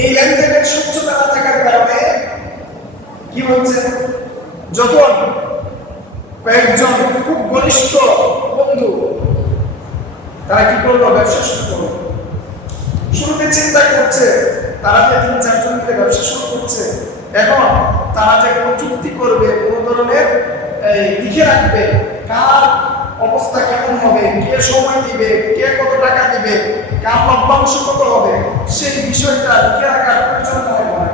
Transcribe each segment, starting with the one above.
এই লেনদেনের স্বচ্ছতা না থাকার কারণে কি হচ্ছে, যখন কয়েকজন খুব ঘনিষ্ঠ বন্ধু তারা কি করলো, ব্যবসা শুরু করলো। শুরুতে চিন্তা করছে তারা যে ৩-৪ জন মিলে ব্যবসা শুরু করছে, এখন তারা যে কোনো চুক্তি করবে, কোনো ধরনের লিখে রাখবে কার অবস্থা কেমন হবে, কে সময় দিবে, কে কত টাকা দিবে, কার লভ্যাংশ কত হবে, সেই বিষয়টা লিখে রাখার প্রয়োজন মনে করে।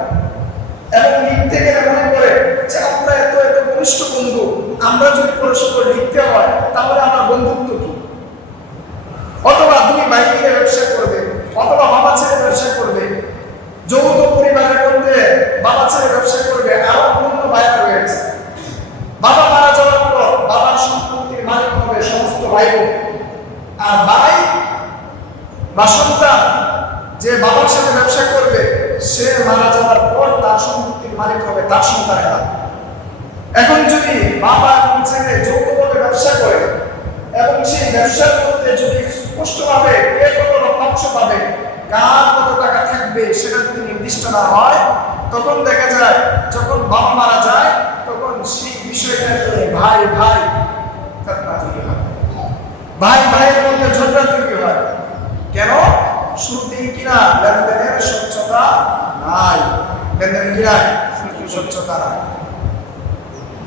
এবং লিখতে গেলে মনে করে যে আমরা এত এত ঘনিষ্ঠ বন্ধু, আমরা যদি পরস্পর লিখতে হয় তাহলে আমার বন্ধুত্ব কি। অথবা 2 ভাই মিলে ব্যবসা করবে, অথবা বাবা ছেলে ব্যবসা করবে, যৌথ পরিবারের মধ্যে বাবা ছেলে ব্যবসা করবে, আরো অন্য ভাইরা রয়েছে। বাবা মারা যাওয়ার পর বাবার সম্পত্তির মালিক হবে সমস্ত ভাই বোন, আর ভাই বা সন্তান যে বাবার সাথে ব্যবসা করবে সে মারা যাওয়ার পর তার সম্পত্তির মালিক হবে তার সন্তানেরা। এখন যদি বাবা এবং ছেলে যৌথভাবে ব্যবসা করে এবং সেই ব্যবসার মধ্যে যদি স্পষ্টভাবে কে কত লভ্যাংশ পাবে, কার কত টাকা থাকবে সেটা যদি নির্দিষ্ট না হয়, তখন দেখা যায় যখন বাবা মারা যায় তখন সেই বিষয়টা ভাই ভাই ভাই ভাইয়ের মধ্যে ঝগড়া তৈরি হয়। কেন? শুরুতেই কিনা লেনদেনের স্বচ্ছতা নাই, লেনদেন কিনা স্বচ্ছতা নাই।